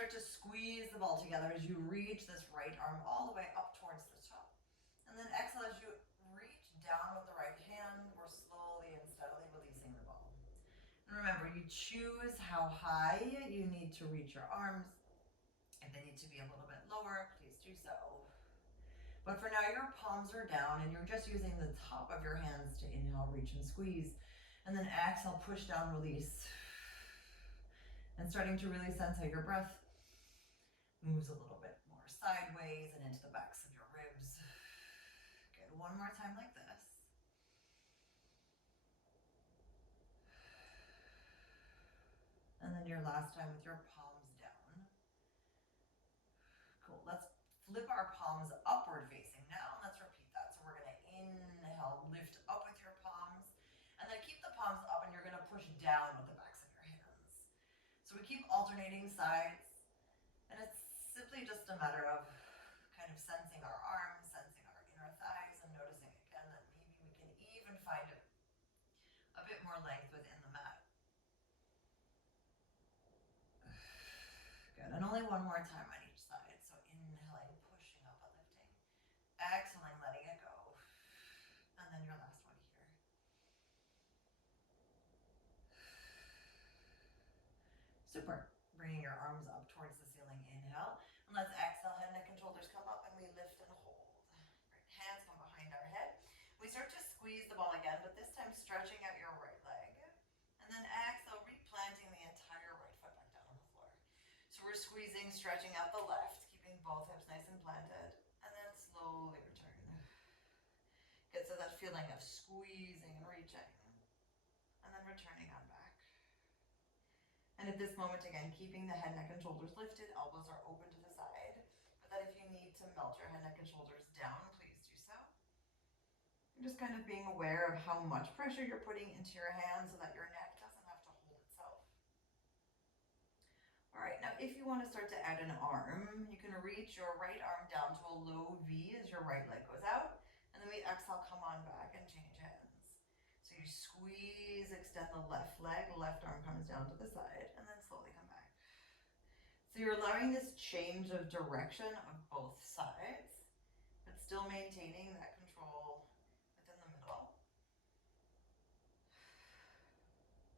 start to squeeze the ball together as you reach this right arm all the way up towards the top. And then exhale as you reach down with the right hand. We're slowly and steadily releasing the ball. And remember, you choose how high you need to reach your arms. If they need to be a little bit lower, please do so. But for now, your palms are down and you're just using the top of your hands to inhale, reach and squeeze. And then exhale, push down, release. And starting to really sense how your breath moves a little bit more sideways and into the backs of your ribs. Good, one more time like this. And then your last time with your palms down. Cool, let's flip our palms upward facing now. Let's repeat that. So we're gonna inhale, lift up with your palms, and then keep the palms up and you're gonna push down with the backs of your hands. So we keep alternating sides, and it's simply just a matter of kind of sensing our arms, sensing our inner thighs, and noticing again that maybe we can even find a bit more length within the mat. Good, and only one more time on each side. So inhaling, pushing up and lifting. Exhaling, letting it go. And then your last one here. Super. Bringing your arms up towards the ceiling, inhale. And let's exhale, head, neck, and shoulders come up, and we lift and hold. Right, hands come behind our head. We start to squeeze the ball again, but this time stretching out your right leg. And then exhale, replanting the entire right foot back down on the floor. So we're squeezing, stretching out the left, keeping both hips nice and planted, and then slowly return. Get to that feeling of squeezing and reaching, and then returning on back. And at this moment, again, keeping the head, neck, and shoulders lifted, elbows are open to the side, but that if you need to melt your head, neck, and shoulders down, please do so. And just kind of being aware of how much pressure you're putting into your hands so that your neck doesn't have to hold itself. All right, now if you want to start to add an arm, you can reach your right arm down to a low V as your right leg goes out, and then we exhale, come on back and change hands. So you squeeze, extend the left leg, left arm comes down to the side, and then slowly come back. So you're allowing this change of direction of both sides, but still maintaining that control within the middle.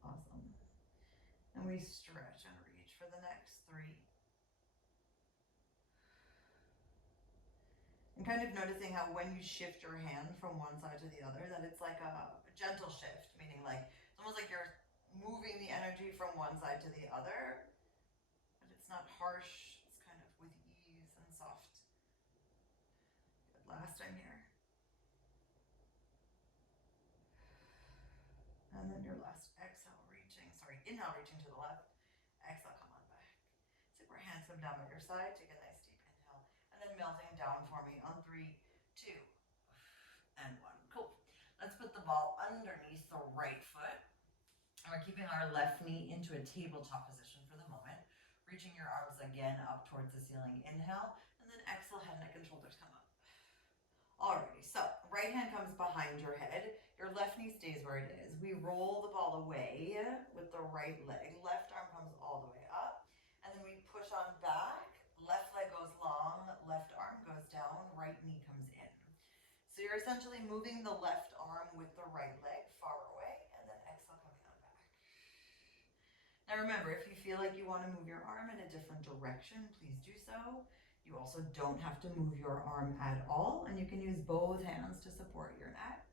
Awesome. And we stretch and reach for the next 3. And kind of noticing how when you shift your hand from one side to the other, that it's like a gentle shift, meaning like it's almost like you're moving the energy from one side to the other, but it's not harsh, it's kind of with ease and soft. Good, last time here. And then your last exhale, inhale, reaching to the left, exhale, come on back. Super hands come down by your side, take a nice deep inhale, and then melting down for me on 3, 2, and 1. Cool. Let's put the ball underneath the right foot. And we're keeping our left knee into a tabletop position for the moment. Reaching your arms again up towards the ceiling. Inhale, and then exhale, head, neck, and shoulders come up. Alrighty, so right hand comes behind your head. Your left knee stays where it is. We roll the ball away with the right leg. Left arm comes all the way up. And then we push on back. Left leg goes long, left arm goes down, right knee comes in. So you're essentially moving the left arm with the right leg far away, and then exhale, coming on back. Now remember, if you feel like you want to move your arm in a different direction, please do so. You also don't have to move your arm at all, and you can use both hands to support your neck.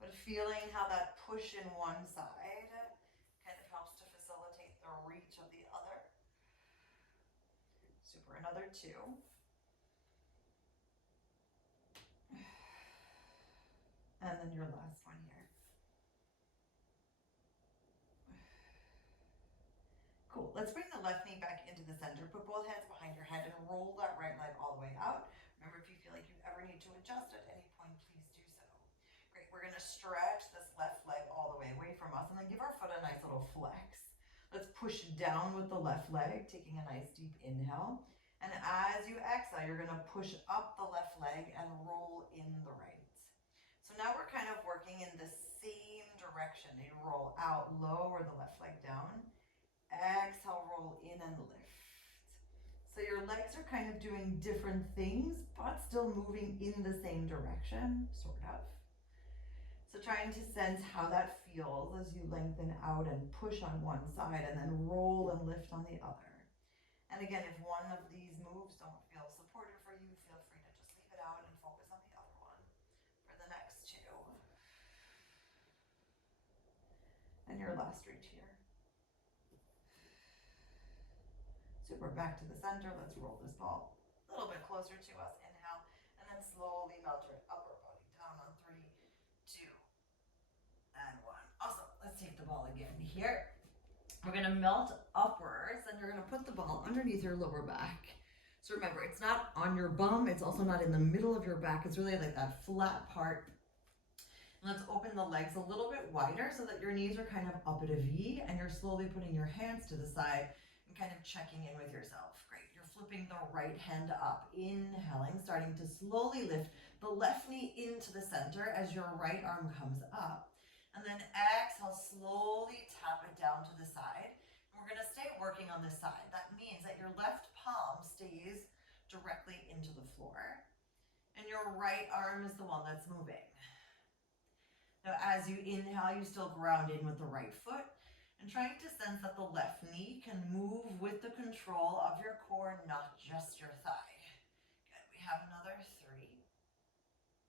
But feeling how that push in one side kind of helps to facilitate the reach of the other. Super, another 2. And then your last one here. Cool, let's bring the left knee back into the center. Put both hands behind your head and roll that right leg all the way out. Remember, if you feel like you ever need to adjust at any point, please do so. Great, we're gonna stretch this left leg all the way away from us and then give our foot a nice little flex. Let's push down with the left leg, taking a nice deep inhale. And as you exhale, you're gonna push up the left leg and roll in the right. So now we're kind of working in the same direction. You roll out, lower the left leg down. Exhale, roll in and lift. So your legs are kind of doing different things, but still moving in the same direction, sort of. So trying to sense how that feels as you lengthen out and push on one side and then roll and lift on the other. And again, if one of these moves don't feel supportive for you, feel free to just leave it out and focus on the other one for the next two. And your last reach here. Super, back to the center. Let's roll this ball a little bit closer to us. Inhale, and then slowly melt your upper body down on 3, 2, and 1. Awesome. Let's take the ball again here. We're gonna melt upwards, and you're gonna put the ball underneath your lower back. So remember, it's not on your bum. It's also not in the middle of your back. It's really like that flat part. Let's open the legs a little bit wider so that your knees are kind of up at a V, and you're slowly putting your hands to the side and kind of checking in with yourself. Great. You're flipping the right hand up, inhaling, starting to slowly lift the left knee into the center as your right arm comes up. And then exhale, slowly tap it down to the side. And we're going to stay working on this side. That means that your left palm stays directly into the floor, and your right arm is the one that's moving. Now, as you inhale, you still ground in with the right foot and trying to sense that the left knee can move with the control of your core, not just your thigh. Good. We have another 3.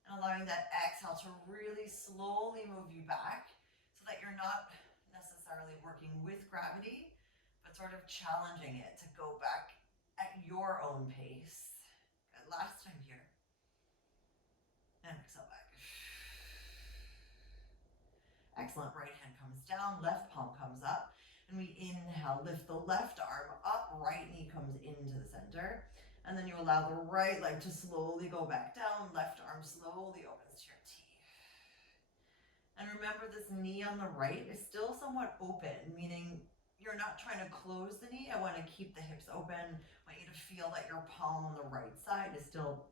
And allowing that exhale to really slowly move you back so that you're not necessarily working with gravity, but sort of challenging it to go back at your own pace. Good. Last time here. And exhale back. Excellent. Right hand comes down, left palm comes up, and we inhale, lift the left arm up, right knee comes into the center, and then you allow the right leg to slowly go back down, left arm slowly opens to your T. And remember, this knee on the right is still somewhat open, meaning you're not trying to close the knee. I want to keep the hips open. I want you to feel that your palm on the right side is still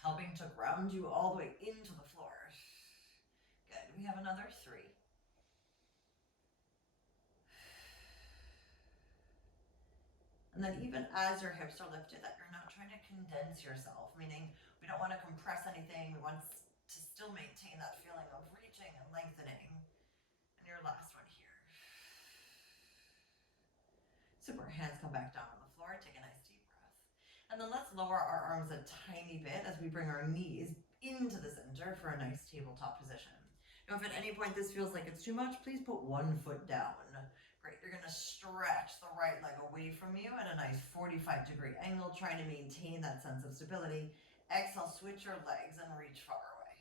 helping to ground you all the way into the floor. Good. We have another 3. And then even as your hips are lifted, that you're not trying to condense yourself, meaning we don't want to compress anything. We want to still maintain that feeling of reaching and lengthening. And your last one here. Super. Hands come back down on the floor. Take a nice deep breath. And then let's lower our arms a tiny bit as we bring our knees into the center for a nice tabletop position. Now, if at any point this feels like it's too much, please put one foot down. Great. You're going to stretch the right leg away from you at a nice 45-degree angle, trying to maintain that sense of stability. Exhale, switch your legs and reach far away.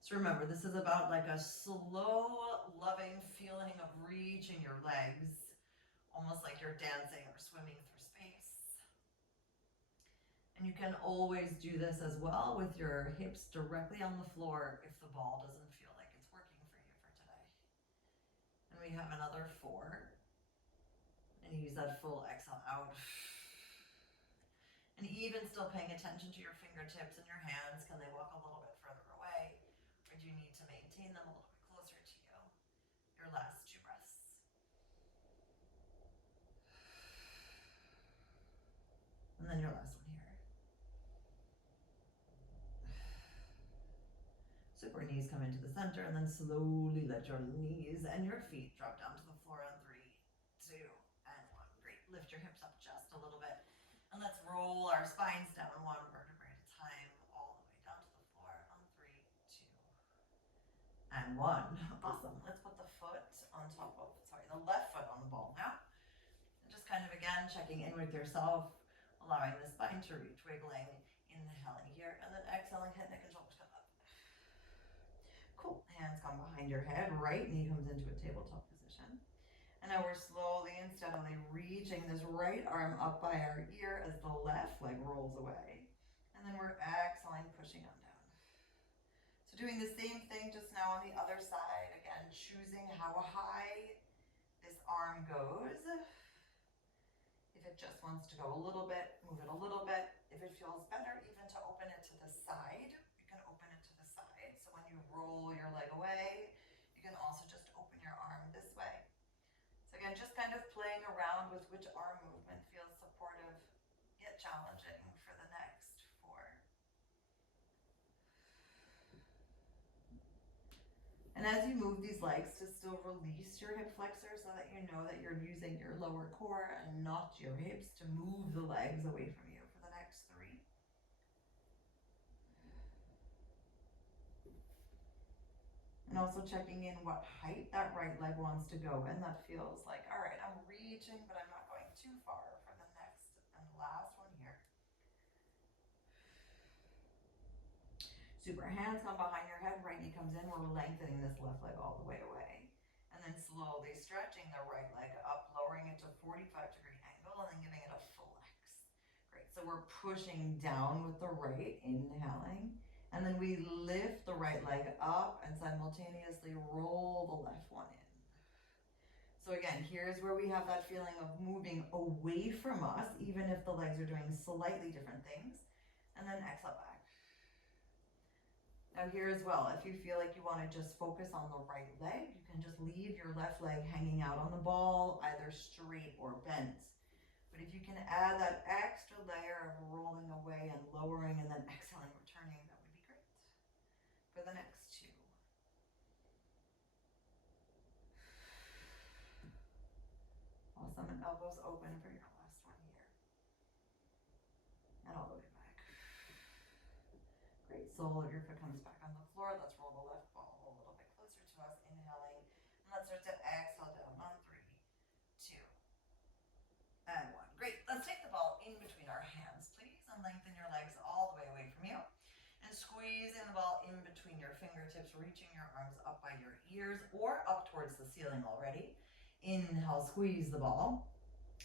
So remember, this is about like a slow, loving feeling of reaching your legs, almost like you're dancing or swimming through space. And you can always do this as well with your hips directly on the floor if the ball doesn't feel like it's working for you for today. And we have another 4. And you use that full exhale out. And even still paying attention to your fingertips and your hands. Can they walk a little bit further away? Or do you need to maintain them a little bit closer to you? Your last 2 breaths. And then your last one here. Super. Knees come into the center, and then slowly let your knees and your feet drop down to the floor on 3, 2, and 1. Great. Lift your hips up just a little bit. And let's roll our spines down 1 vertebrae at a time, all the way down to the floor on 3, 2, and 1. Awesome. Let's put the foot on top of, the left foot on the ball now. And just kind of, again, checking in with yourself, allowing the spine to reach, wiggling, inhaling here, and then exhaling, head, neck, and shoulders come up. Cool. Hands come behind your head, right knee comes into a tabletop position. And now we're slowly and steadily reaching this right arm up by our ear as the left leg rolls away. And then we're exhaling, pushing on down. So doing the same thing just now on the other side. Again, choosing how high this arm goes. If it just wants to go a little bit, move it a little bit. If it feels better even to open it to the side, you can open it to the side. So when you roll your leg away, you can also just open your arm this way. So again, just kind of playing around with which arm movement feels challenging for the next 4. And as you move these legs, to still release your hip flexor so that you know that you're using your lower core and not your hips to move the legs away from you for the next 3. And also checking in what height that right leg wants to go in. That feels like, all right, I'm reaching, but I'm not going too far for the next and last one here. Super, hands come behind your head, right knee comes in. We're lengthening this left leg all the way away. And then slowly stretching the right leg up, lowering it to 45-degree angle, and then giving it a flex. Great, so we're pushing down with the right, inhaling. And then we lift the right leg up and simultaneously roll the left one in. So again, here's where we have that feeling of moving away from us, even if the legs are doing slightly different things. And then exhale back. Now here as well, if you feel like you want to just focus on the right leg, you can just leave your left leg hanging out on the ball, either straight or bent. But if you can add that extra layer of rolling away and lowering and then exhaling, returning, that would be great. For the next 2. Awesome, and elbows open for your last one here. And all the way back. Great, sole of your foot comes back on the floor. Let's roll the left ball a little bit closer to us, inhaling. And let's start to exhale down on 3, 2, and 1. Great, let's take the ball in between our hands, please, and lengthen your legs all the way away from you. And squeezing the ball in between your fingertips, reaching your arms up by your ears or up towards the ceiling already. Inhale, squeeze the ball.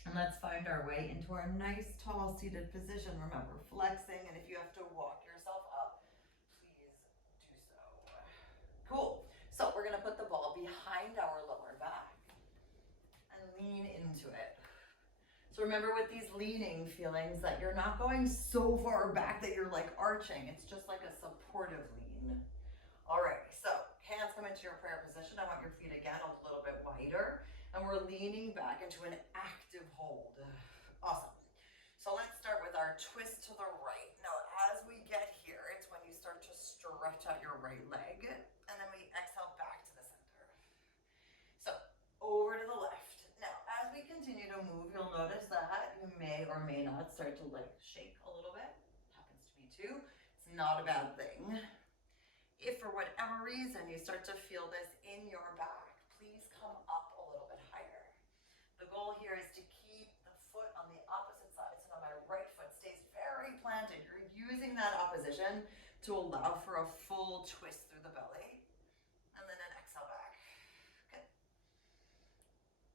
And let's find our way into our nice tall seated position. Remember, flexing, and if you have to walk yourself up, please do so. Cool. So we're going to put the ball behind our lower back and lean into it. So remember, with these leaning feelings, that you're not going so far back that you're like arching. It's just like a supportive lean. Alrighty, so hands come into your prayer position. I want your feet again a little bit wider. And we're leaning back into an active hold. Awesome. So let's start with our twist to the right. Now, as we get here, it's when you start to stretch out your right leg. And then we exhale back to the center. So over to the left. Now, as we continue to move, you'll notice that you may or may not start to like shake a little bit. Happens to me too. It's not a bad thing. If for whatever reason you start to feel this in your back, please come up a little bit higher. The goal here is to keep the foot on the opposite side. So now my right foot stays very planted. You're using that opposition to allow for a full twist through the belly. And then an exhale back. Good.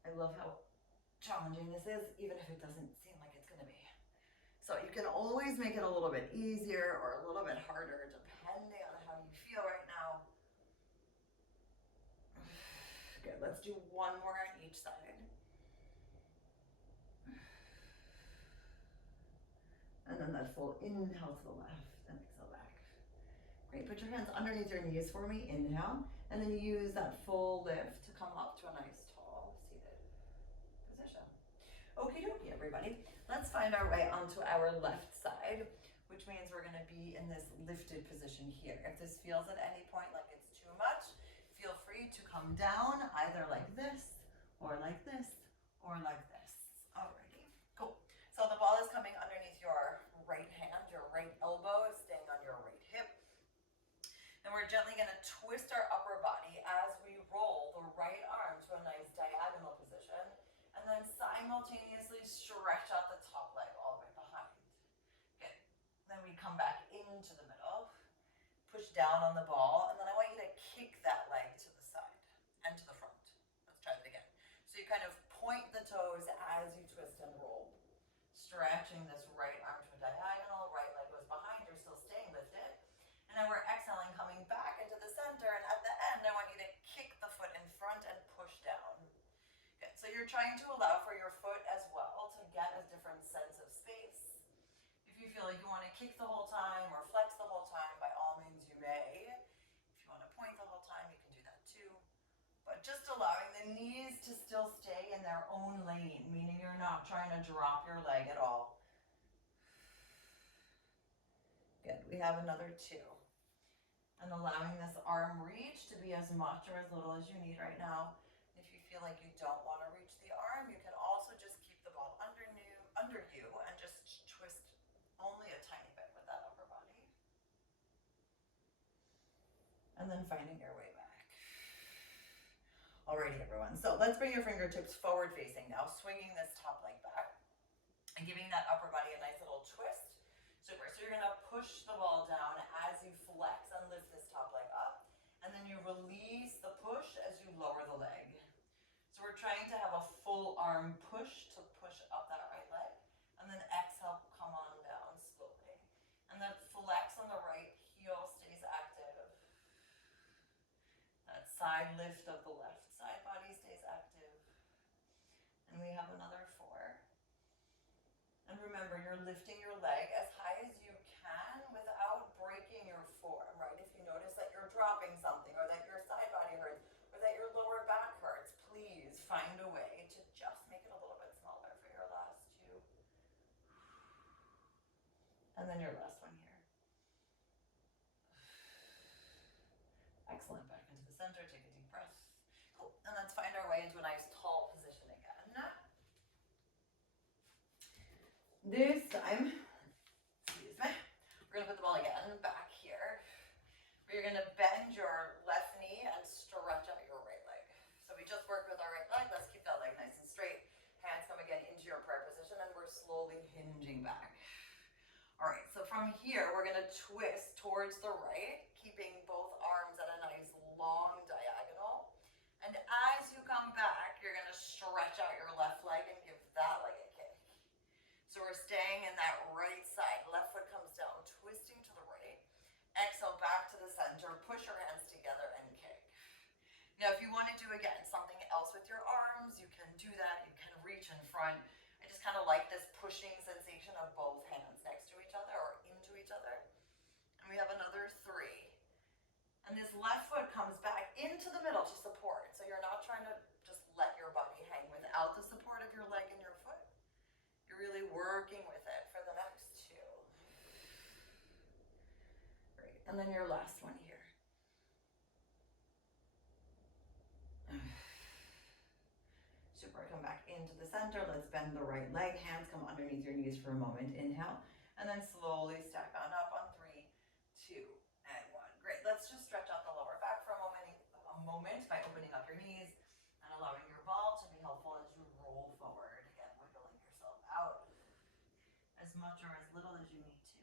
I love how challenging this is, even if it doesn't seem like it's going to be. So you can always make it a little bit easier or a little bit harder depending on how you feel right now. Good, let's do one more on each side. And then that full inhale to the left and exhale back. Great, put your hands underneath your knees for me, inhale. And then you use that full lift to come up to a nice tall seated position. Okie dokie, everybody. Let's find our way onto our left side, which means we're going to be in this lifted position here. If this feels at any point like it's too much, feel free to come down either like this, or like this, or like this. Alrighty, cool. So the ball is coming underneath your right hand, your right elbow is staying on your right hip. And we're gently going to twist our upper body as we roll the right arm to a nice diagonal position. And then simultaneously stretch out the top leg all the way behind. Good. Then we come back into the middle, push down on the ball, and then I want you to kick that leg to the side and to the front. Let's try that again. So you kind of point the toes as you twist and roll. Stretching this right arm to a diagonal, right leg goes behind, you're still staying lifted. And then we're exhaling, coming back into the center, and at the end, I want you to kick the foot in front and push down. Good, so you're trying to allow for your foot as well to get a different sense of space. If you feel like you want to kick the whole time or flex the whole time, by all means you may. If you want to point the whole time, you can do that too. But just allowing the knees to still stay in their own lane, meaning you're not trying to drop your leg at all. Good. We have another 2. And allowing this arm reach to be as much or as little as you need right now. If you feel like you don't want to reach the arm, you can also just keep the ball under you and just twist only a tiny bit with that upper body. And then finding your way back. Alrighty, everyone. So let's bring your fingertips forward facing now, swinging this top leg back and giving that upper body a nice little twist. Super. So you're going to push the ball down as you flex and lift this top leg up. And then you release the push as you lower the leg. So we're trying to have a full arm push to push up that right leg. And then exhale, come on down slowly. And that flex on the right heel stays active. That side lift of the left side body stays active. And we have another 4. And remember, you're lifting your leg as high as you can without breaking your form, right? If you notice that you're dropping something or that your side body hurts or that your lower back hurts, please find a way to just make it a little bit smaller for your last 2. And then your last one here. Excellent. Back into the center. Take a deep breath. Cool. And let's find our way into a nice tall position again. This time, excuse me, we're going to put the ball again back here. You're going to bend your left knee and stretch out your right leg. So we just worked with our right leg. Let's keep that leg nice and straight. Hands come again into your prayer position, and we're slowly hinging back. All right, so from here, we're going to twist towards the right, keeping both arms at a nice long diagonal. And as you come back, you're going to stretch out your left leg and give that leg a kick. So we're staying in that right side. Left foot comes down, twisting to the right. Exhale back to the center. Push your hands together and kick. Now, if you want to do, again, something else with your arms, you can do that. You can reach in front. I just kind of like this pushing sensation of both hands next to each other or into each other. And we have another 3. And this left foot comes back into the middle to support. So you're not trying to just let your body hang without the support of your leg and your foot. You're really working with it for the next 2. Great. And then your last one here. Super. Come back into the center. Let's bend the right leg. Hands come underneath your knees for a moment. Inhale. And then slowly stack on up on 3, 2, and 1. Great. Let's just stretch out the lower back for a moment by opening up your knees and allowing your ball to be helpful as you roll forward. Again, wiggling yourself out as much or as little as you need to.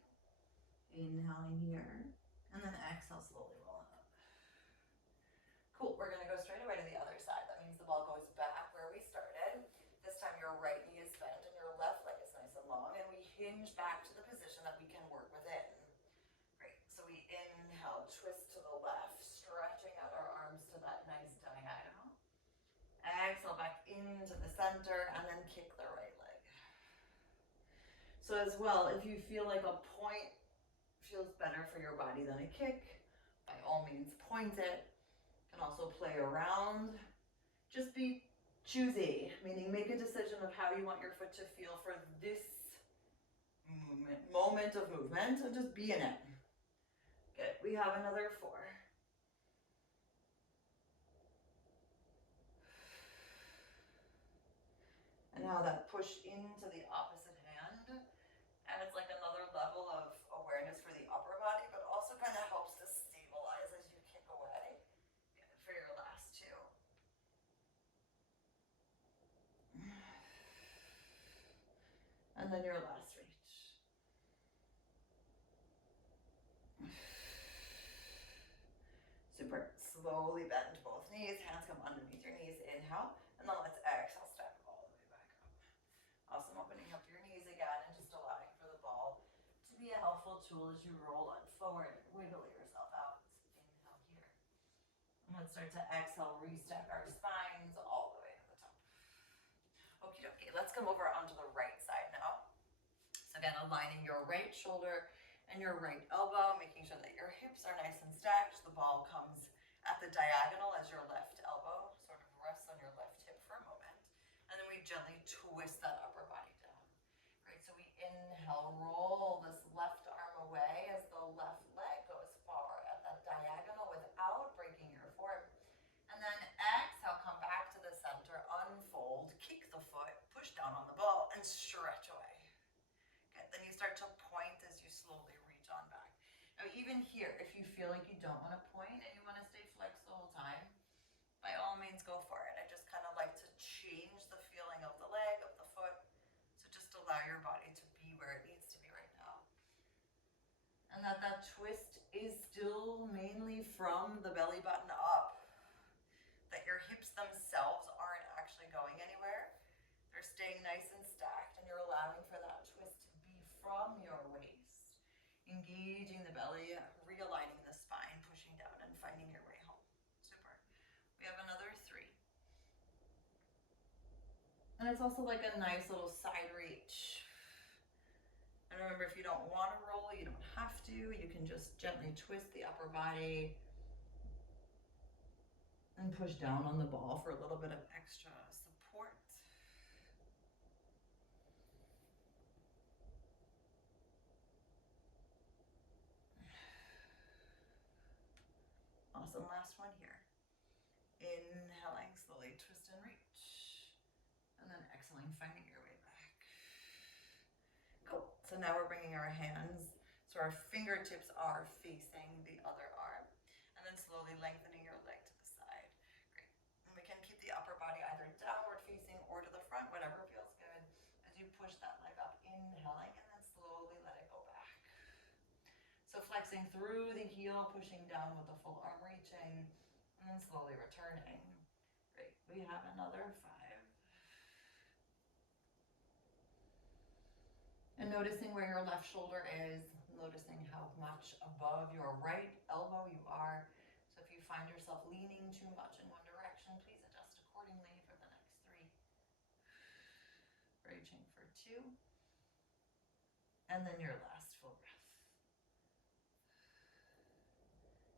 Inhaling here, and then exhale, slowly rolling up. Cool, we're gonna go straight away to the other side. That means the ball goes back where we started. This time your right knee is bent and your left leg is nice and long, and we hinge back to the position that we can work within. Great, so we inhale, twist to the left, stretching out our arms to that nice diagonal. Exhale back into the center, and then kick the right leg. So as well, if you feel like a point feels better for your body than a kick, by all means point it. You can also play around. Just be choosy, meaning make a decision of how you want your foot to feel for this moment of movement, and just be in it. Good, we have another 4. And now that push into the opposite hand adds like another level of awareness for the upper body, but also kind of helps to stabilize as you kick away. Good, for your last 2. And then your last reach. Super. Slowly bend both knees. Hands come underneath your knees. Inhale. And then let's exhale. Step all the way back up. Awesome. Opening up your knees again and just allowing for the ball to be a helpful tool as you roll on forward. Wiggle yourself out. Inhale here. And let's start to exhale. Restack our spines all the way to the top. Okie dokie. Let's come over onto the right side now. So again, aligning your right shoulder and your right elbow, making sure that your hips are nice and stacked. The ball comes at the diagonal as your left elbow sort of rests on your left hip for a moment. And then we gently twist that upper body down. Great, so we inhale, roll this left arm away as the even here, if you feel like you don't want to point and you want to stay flexed the whole time, by all means go for it. I just kind of like to change the feeling of the leg, of the foot. So just allow your body to be where it needs to be right now. And that twist is still mainly from the belly button up. That your hips themselves aren't actually going anywhere. They're staying nice and stacked, and you're allowing for that twist to be from your waist. Engaging the belly, realigning the spine, pushing down and finding your way home. Super. We have another 3. And it's also like a nice little side reach. And remember, if you don't want to roll, you don't have to. You can just gently twist the upper body and push down on the ball for a little bit of extra support. Awesome, last one here. Inhaling, slowly twist and reach. And then exhaling, finding your way back. Cool, so now we're bringing our hands, so our fingertips are facing the other arm. And then slowly lengthening your leg to the side. Great, and we can keep the upper body either downward facing or to the front, whatever feels good. As you push that leg up, inhaling, and then slowly let it go back. So flexing through the heel, pushing down with the full arm reaching, and then slowly returning. Great, we have another 5. And noticing where your left shoulder is, noticing how much above your right elbow you are. So if you find yourself leaning too much in one direction, please adjust accordingly for the next 3. Reaching for 2. And then your last full breath.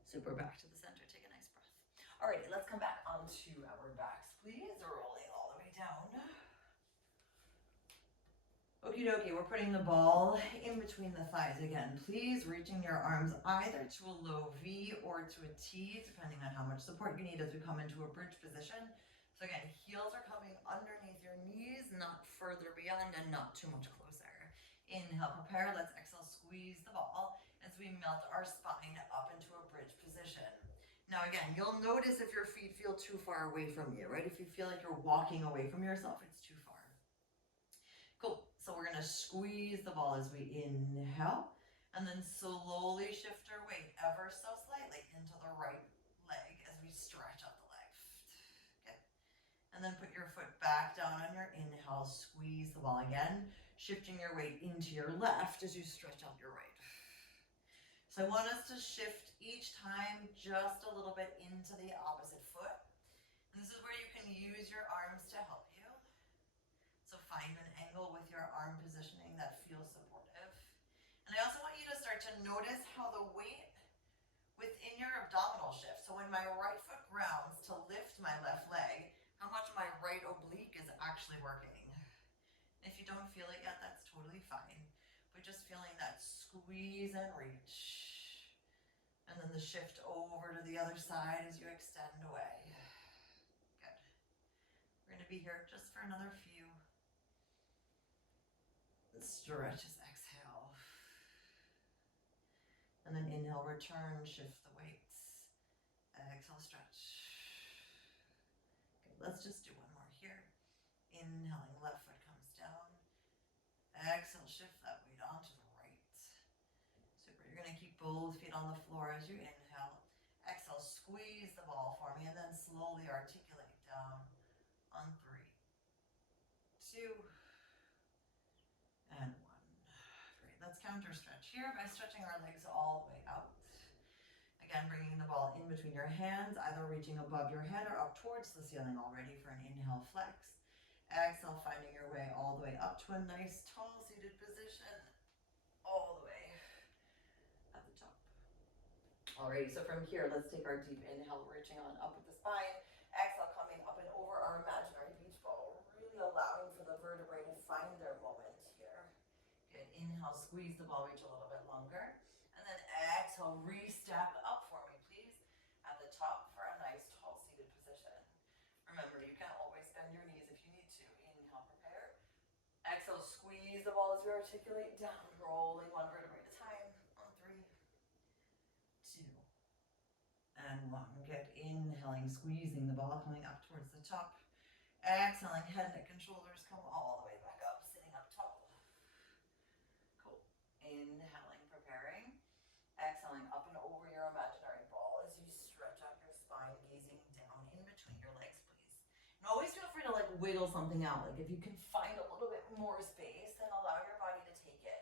Super, back to the center, take a nice breath. Alrighty, let's come back onto our backs, please. Rolling all the way down. Okie dokie, we're putting the ball in between the thighs again. Please reaching your arms either to a low V or to a T, depending on how much support you need as we come into a bridge position. So again, heels are coming underneath your knees, not further beyond and not too much closer. Inhale, prepare, let's exhale, squeeze the ball as we melt our spine up into a bridge position. Now again, you'll notice if your feet feel too far away from you, right? If you feel like you're walking away from yourself, it's too far. Cool, so we're gonna squeeze the ball as we inhale, and then slowly shift our weight ever so slightly into the right leg as we stretch out the left. Okay, and then put your foot back down on your inhale, squeeze the ball again, shifting your weight into your left as you stretch out your right. So I want us to shift each time just a little bit into the opposite foot. And this is where you can use your arms to help you. So find an angle with your arm positioning that feels supportive. And I also want you to start to notice how the weight within your abdominal shifts. So when my right foot grounds to lift my left leg, how much my right oblique is actually working. If you don't feel it yet, that's totally fine. But just feeling that squeeze and reach. And then the shift over to the other side as you extend away. Good. We're going to be here just for another few. Stretch as exhale. And then inhale, return, shift the weights. Exhale, stretch. Okay, let's just do one more here. Inhaling, left foot comes down. Exhale, shift that weight onto the right. Super, you're gonna keep both feet on the floor as you inhale. Exhale, squeeze the ball for me, and then slowly articulate down on 3, 2, and 1. Great, let's counter stretch here by stretching our legs all the way out. Again, bringing the ball in between your hands, either reaching above your head or up towards the ceiling already for an inhale flex. Exhale, finding your way all the way up to a nice tall seated position, all the way at the top. Alrighty, so from here, let's take our deep inhale, reaching on up with the spine. Exhale, coming up and over our imaginary beach ball, really allowing for the vertebrae to find their moment here. Good, inhale, squeeze the ball, reach a little bit longer. And then exhale, re-step up for me, please, at the top for a nice tall seated position. Remember, you can always bend your knees if you need to. Inhale, prepare. Exhale, squeeze the ball as we articulate down, rolling one vertebrae at a time on 3, and 1. Good. Inhaling, squeezing the ball, coming up towards the top. Exhaling, head, neck, and shoulders come all the way back up, sitting up tall. Cool. Inhaling, preparing. Exhaling, up and over your imaginary ball as you stretch out your spine, gazing down in between your legs, please. And always feel free to like wiggle something out. Like if you can find a little bit more space, then allow your body to take it.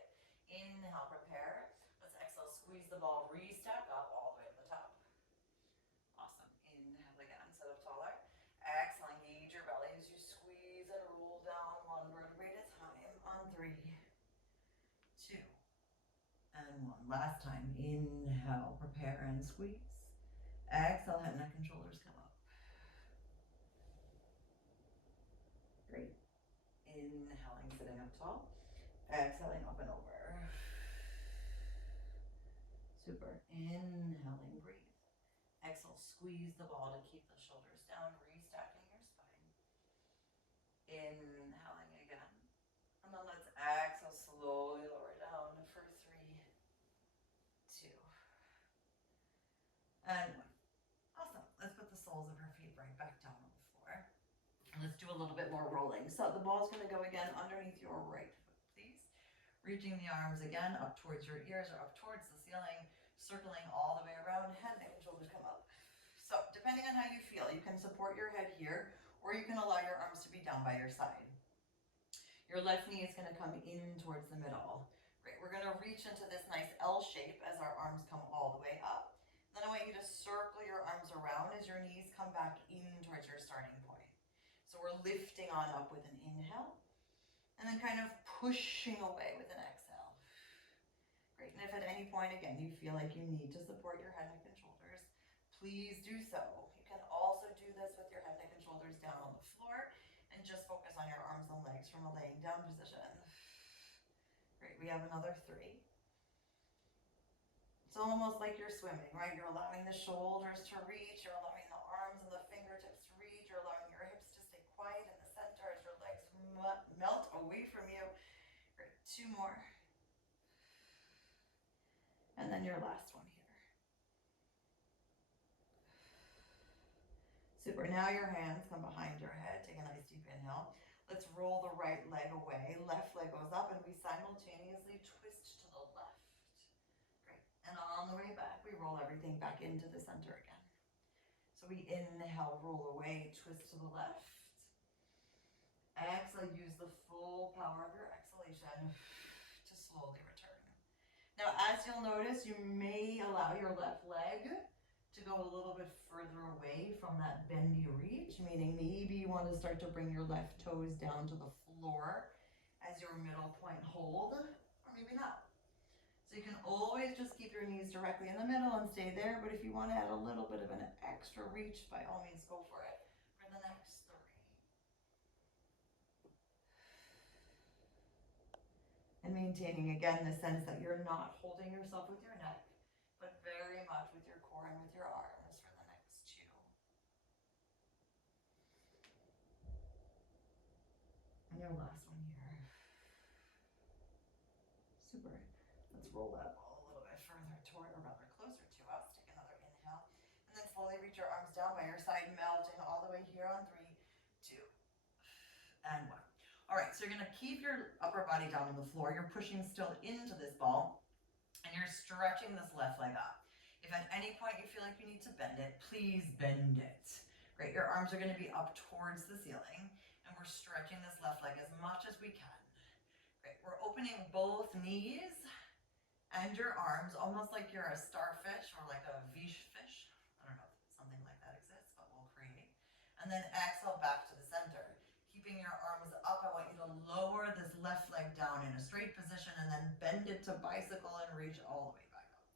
Inhale, prepare. Let's exhale, squeeze the ball, re-stack up all the way to the top. Awesome. Inhale again, sit up taller. Exhale, engage your belly as you squeeze and roll down 1 vertebrae at a time on 3, 2, and 1. Last time. Inhale, prepare and squeeze. Exhale, head, neck, and shoulders come up. Great. Inhaling, sitting up tall. Exhaling, up and over. Super. Inhaling, breathe. Exhale, squeeze the ball to keep the shoulders down, restacking your spine. Inhaling again. And then let's exhale, slowly lower down for 3, 2, and 1. Awesome. Let's put the soles of our feet right back down on the floor. And let's do a little bit more rolling. So the ball's going to go again underneath your right foot, please. Reaching the arms again up towards your ears or up towards the ceiling, circling all the way around, head, neck, and shoulders come up. So depending on how you feel, you can support your head here, or you can allow your arms to be down by your side. Your left knee is going to come in towards the middle. Great. We're going to reach into this nice L shape as our arms come all the way up. Then I want you to circle your arms around as your knees come back in towards your starting point. So we're lifting on up with an inhale, and then kind of pushing away with an exhale. Great. And if at any point, again, you feel like you need to support your head, neck, and shoulders, please do so. You can also do this with your head, neck, and shoulders down on the floor, and just focus on your arms and legs from a laying down position. Great. We have another 3. It's almost like you're swimming, right? You're allowing the shoulders to reach, you're allowing the arms and the fingertips to reach, you're allowing your hips to stay quiet in the center as your legs melt away from you. Great. 2 more. And then your last one here. Super. Now your hands come behind your head. Take a nice deep inhale. Let's roll the right leg away. Left leg goes up and we simultaneously twist to the left. Great. And on the way back, we roll everything back into the center again. So we inhale, roll away, twist to the left. Exhale, use the full power of your exhalation to slowly return. Now, as you'll notice, you may allow your left leg to go a little bit further away from that bendy reach, meaning maybe you want to start to bring your left toes down to the floor as your middle point hold, or maybe not. So you can always just keep your knees directly in the middle and stay there, but if you want to add a little bit of an extra reach, by all means, go for it for the next 3. And maintaining, again, the sense that you're not holding yourself with your neck, but very much with your core and with your arms for the next 2. And your last one here. Super. Let's roll that ball a little bit further toward, or rather closer to us. Take another inhale. And then slowly reach your arms down by your side, melting all the way here on 3, 2, and 1. All right, so you're going to keep your upper body down on the floor. You're pushing still into this ball, and you're stretching this left leg up. If at any point you feel like you need to bend it, please bend it. Great, your arms are going to be up towards the ceiling, and we're stretching this left leg as much as we can. Great, we're opening both knees and your arms, almost like you're a starfish or like a fish. I don't know if something like that exists, but we'll create. And then exhale back to the center. Keeping your arms up, I want you to lower this left leg down in a straight position and then bend it to bicycle and reach all the way back up.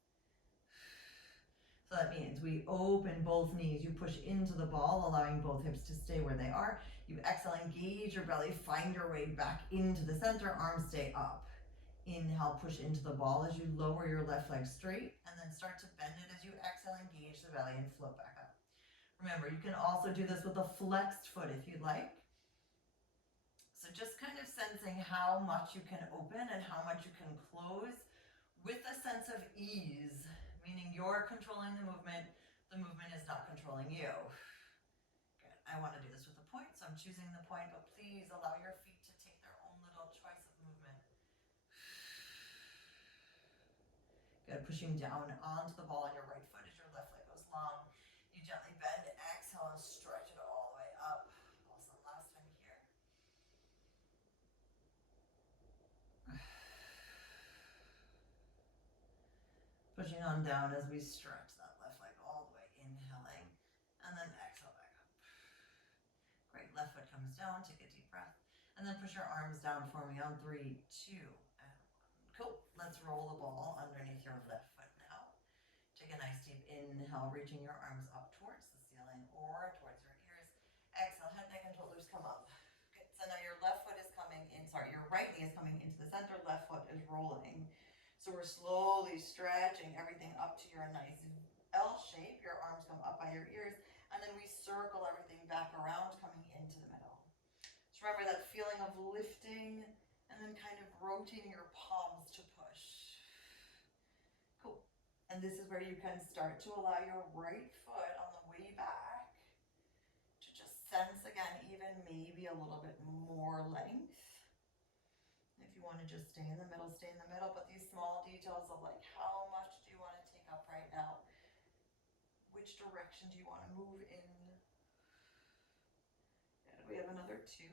So that means we open both knees, you push into the ball, allowing both hips to stay where they are. You exhale, engage your belly, find your way back into the center, arms stay up. Inhale, push into the ball as you lower your left leg straight, and then start to bend it as you exhale, engage the belly and float back up. Remember, you can also do this with a flexed foot if you'd like. So just kind of sensing how much you can open and how much you can close with a sense of ease, meaning you're controlling the movement, The movement is not controlling you. Good. I want to do this with a point, so I'm choosing the point, but please allow your feet to take their own little choice of movement. Good. Pushing down onto the ball on your right foot as your left leg goes long. You gently bend, exhale, and stretch it all the way up. Awesome. Last time here. Pushing on down as we stretch that left leg all the way, inhaling, and then exhale back up. Great, left foot comes down, take a deep breath, and then push your arms down for me on 3, 2, and 1. Cool, let's roll the ball underneath your left foot now. Take a nice deep inhale, reaching your arms up towards the ceiling or towards your ears. Exhale, head, neck, and shoulders come up. Good, so now your left foot is coming in, your right knee is coming into the center, left foot is rolling. So we're slowly stretching everything up to your nice L shape. Your arms come up by your ears, and then we circle everything back around, coming into the middle. So remember that feeling of lifting and then kind of rotating your palms to push. Cool. And this is where you can start to allow your right foot on the way back to just sense again, even maybe a little bit more length. If you want to just stay in the middle, stay in the middle. But these small details of like, how much do you want to take up right now? Which direction do you want to move in? And we have another 2.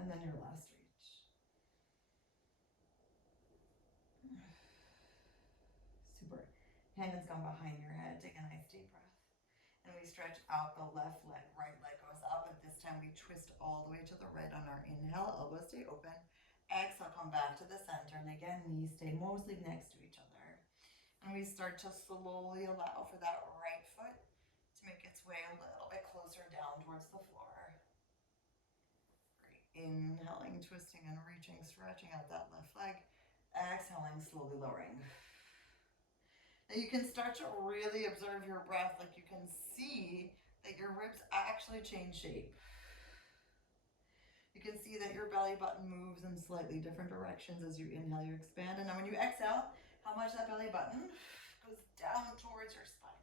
And then your last reach. Super. Hands come behind your head. Take a nice deep breath. And we stretch out the left leg, right leg goes up, and this time we twist all the way to the right on our inhale, elbows stay open. Exhale, come back to the center, and again, knees stay mostly next to each other. And we start to slowly allow for that right foot to make its way a little bit closer down towards the floor. Great. Inhaling, twisting and reaching, stretching out that left leg. Exhaling, slowly lowering. Now you can start to really observe your breath, like you can see that your ribs actually change shape. You can see that your belly button moves in slightly different directions as you inhale, you expand, and then when you exhale, how much that belly button goes down towards your spine.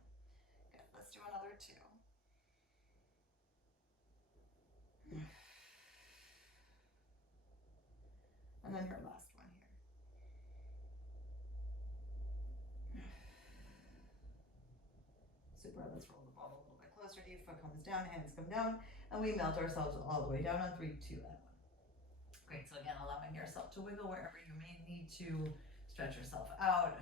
Good, let's do another 2. And then your last one here. Super, let's roll the ball a little bit closer to you. Foot comes down, hands come down, and we melt ourselves all the way down on 3, 2, and 1. Great, so again, allowing yourself to wiggle wherever you may need to, stretch yourself out.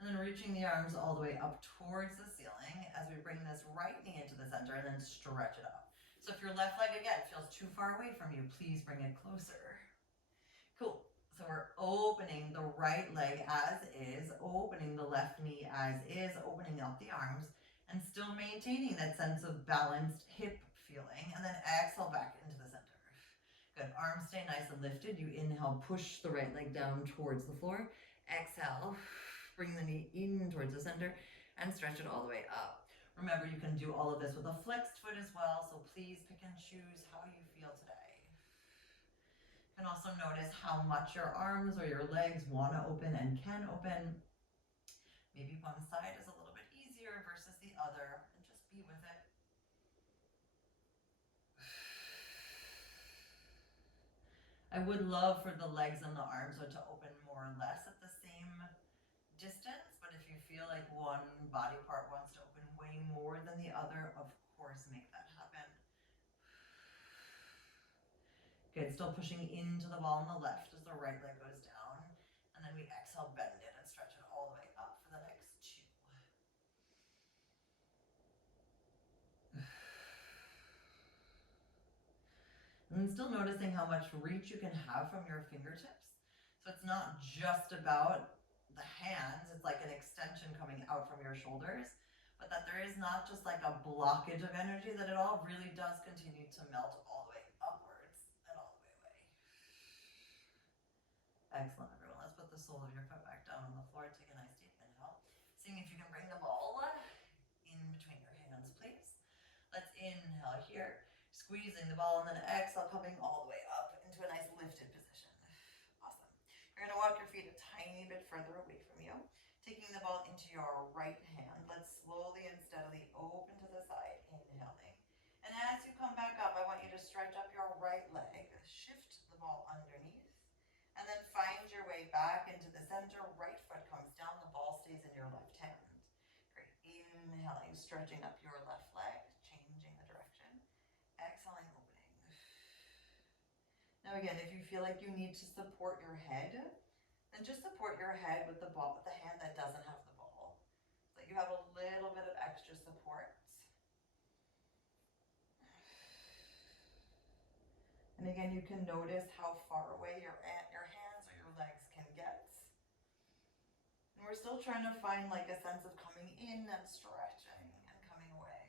And then reaching the arms all the way up towards the ceiling as we bring this right knee into the center and then stretch it up. So if your left leg, again, feels too far away from you, please bring it closer. Cool. So we're opening the right leg as is, opening the left knee as is, opening out the arms, and still maintaining that sense of balanced hip feeling. And then exhale back into the center. Good. Arms stay nice and lifted. You inhale, push the right leg down towards the floor. Exhale, bring the knee in towards the center and stretch it all the way up. Remember, you can do all of this with a flexed foot as well, so please pick and choose how you feel today. You can also notice how much your arms or your legs want to open and can open. Maybe one side is a little bit easier versus the other, and just be with it. I would love for the legs and the arms to open more or less at the same distance, but if you feel like one body part wants to open way more than the other, of course, make that happen. Good, still pushing into the ball on the left as the right leg goes down, and then we exhale, bend it, and stretch it all the way up for the next 2. And then still noticing how much reach you can have from your fingertips. So it's not just about the hands, it's like an extension coming out from your shoulders, but that there is not just like a blockage of energy, that it all really does continue to melt all the way upwards and all the way away. Excellent, everyone. Let's put the sole of your foot back down on the floor. Take a nice deep inhale. Seeing if you can bring the ball in between your hands, please. Let's inhale here. Squeezing the ball, and then exhale, coming all the way up into a nice lifted position. Awesome. You're gonna walk your feet a tiny bit further away from you, taking the ball into your right hand. Let's slowly and steadily open to the side, inhaling. And as you come back up, I want you to stretch up your right leg, shift the ball underneath, and then find your way back into the center. Right foot comes down, the ball stays in your left hand. Great. Inhaling, stretching up your left leg, changing the direction. Exhaling, opening. Now again, if you feel like you need to support your head, then just support your head with the ball, with the hand that doesn't have the ball. So you have a little bit of extra support. And again, you can notice how far away your hands or your legs can get. And we're still trying to find like a sense of coming in and stretching and coming away.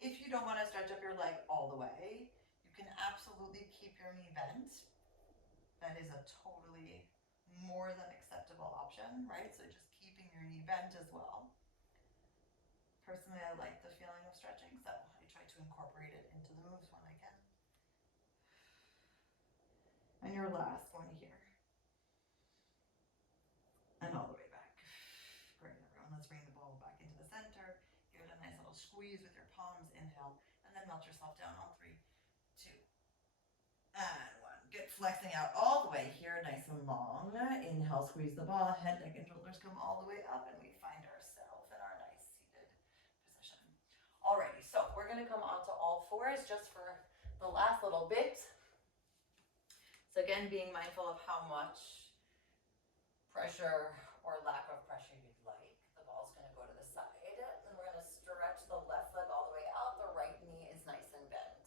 If you don't want to stretch up your leg all the way, you can absolutely keep your knee bent. That is a totally more than acceptable option, right? So just keeping your knee bent as well. Personally, I like the feeling of stretching, so I try to incorporate it into the moves when I can. And your last one here. And all the way back. Great, everyone. Let's bring the ball back into the center. Give it a nice little squeeze with your palms. Inhale, and then melt yourself down on 3, 2, and 1. Good. Flexing out all the way here, nice and long. Inhale, squeeze the ball. Head, neck, and shoulders come all the way up, and we find ourselves in our nice seated position. Alrighty, so we're going to come onto all fours just for the last little bit. So again, being mindful of how much pressure or lack of pressure you'd like. The ball's going to go to the side, and we're going to stretch the left leg all the way out. The right knee is nice and bent.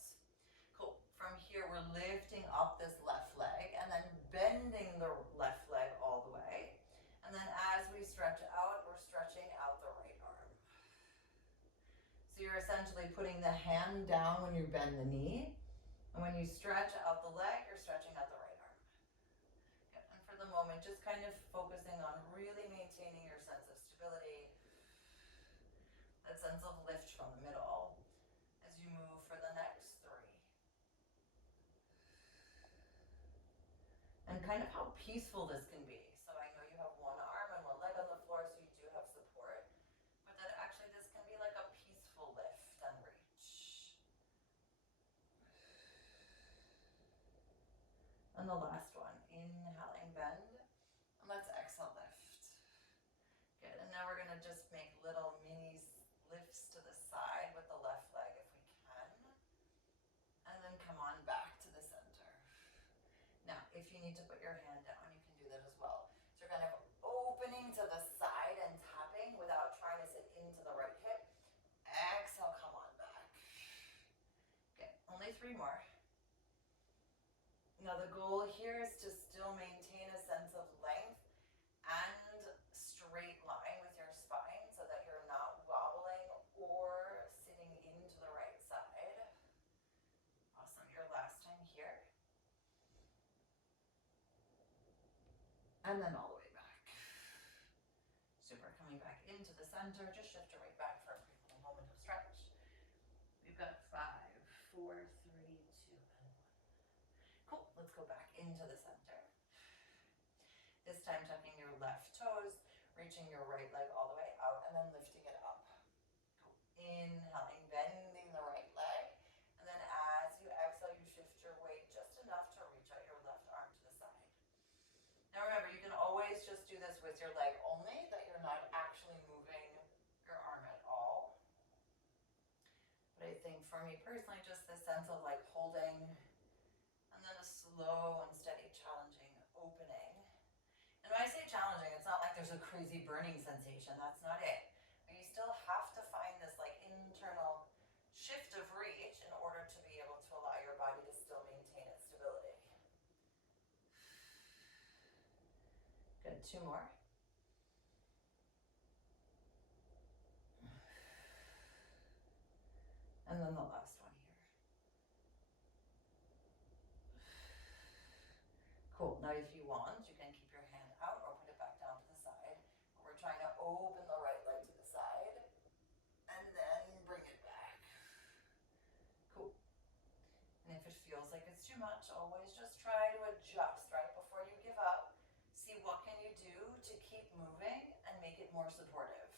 Cool. From here, we're lifting up this left leg and then bending the left leg all the way. And then as we stretch out, we're stretching out the right arm. So you're essentially putting the hand down when you bend the knee. And when you stretch out the leg, you're stretching out the right arm. Good. And for the moment, just kind of focusing on really maintaining your sense of stability, that sense of lift from the middle as you move for the next 3. And kind of how peaceful this can be. So I know you have one arm and one leg on the floor, so you do have support, but that actually this can be like a peaceful lift and reach. And the last one, inhaling, bend, and let's exhale, lift. Good, and now we're gonna just make little mini lifts to the side with the left leg if we can. And then come on back to the center. Now, if you need to put your hand down, you can do that as well. So you're kind of opening to the side and tapping without trying to sit into the right hip. Exhale, come on back. Okay, only 3 more. Now the goal here is to still maintain a sense of length and straight line with your spine so that you're not wobbling or sitting into the right side. Awesome, your last time here. And then all the way back. Super, coming back into the center, just shift your weight back for a brief little moment of stretch. We've got 5, 4, 3, 2, and 1. Cool, let's go back into the center. This time tucking your left toes, reaching your right leg all the way out, and then lifting it up. Cool. Inhaling, bending the right leg, and then as you exhale, you shift your weight just enough to reach out your left arm to the side. Now remember, you can always just do this with your leg only, that you're not actually moving your arm at all. But I think for me personally, just this sense of like holding, and then a slow and steady challenging opening. And when I say challenging, it's not like there's a crazy burning sensation, that's not it. But you still have to find this like internal shift of reach in order to be able to allow your body to still maintain its stability. Good, 2 more. And then the last one here. Cool, now if you want, you can keep your hand out or put it back down to the side. But we're trying to open the right leg to the side and then bring it back. Cool. And if it feels like it's too much, always just try to adjust right before you give up. See more supportive.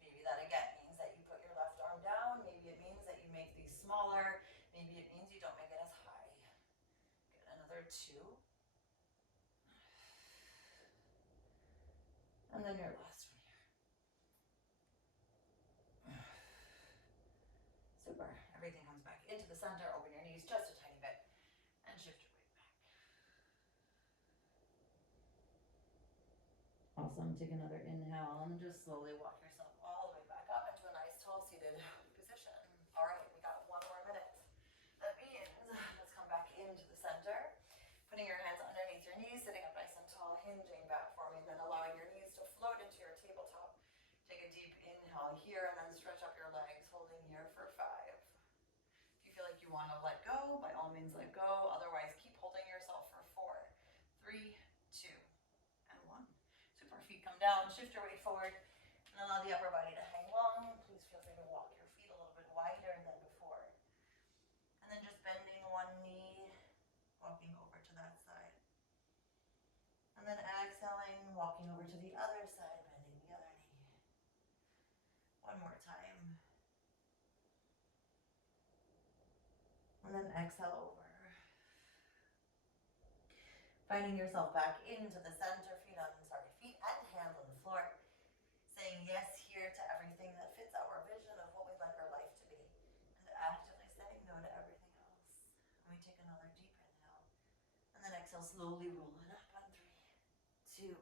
Maybe that again means that you put your left arm down. Maybe it means that you make these smaller. Maybe it means you don't make it as high. Good, another 2. And then your last one here. Super. Everything comes back into the center. Open your knees just a tiny bit and shift your weight back. Awesome. Take another inhale and just slowly walk yourself all the way back up into a nice tall seated position. All right, we got 1 more minute. That means let's come back into the center. Putting your hands underneath your knees, sitting up nice and tall, hinging back for me, then allowing your knees to float into your tabletop. Take a deep inhale here and then stretch up your legs, holding here for 5. If you feel like you want to let go, by all means let go. Otherwise, keep holding yourself for 4, 3, 2, and 1. Super. Feet come down, shift your weight forward, and allow the upper body to hang long. Please feel free to walk your feet a little bit wider than before. And then just bending one knee, walking over to that side. And then exhaling, walking over to the other side, bending the other knee. 1 more time. And then exhale over. Finding yourself back into the center, feet and hands on the floor. Saying yes here to everything that fits our vision of what we'd like our life to be. And actively saying no to everything else. And we take another deep inhale. And then exhale, slowly roll it up on 3, 2,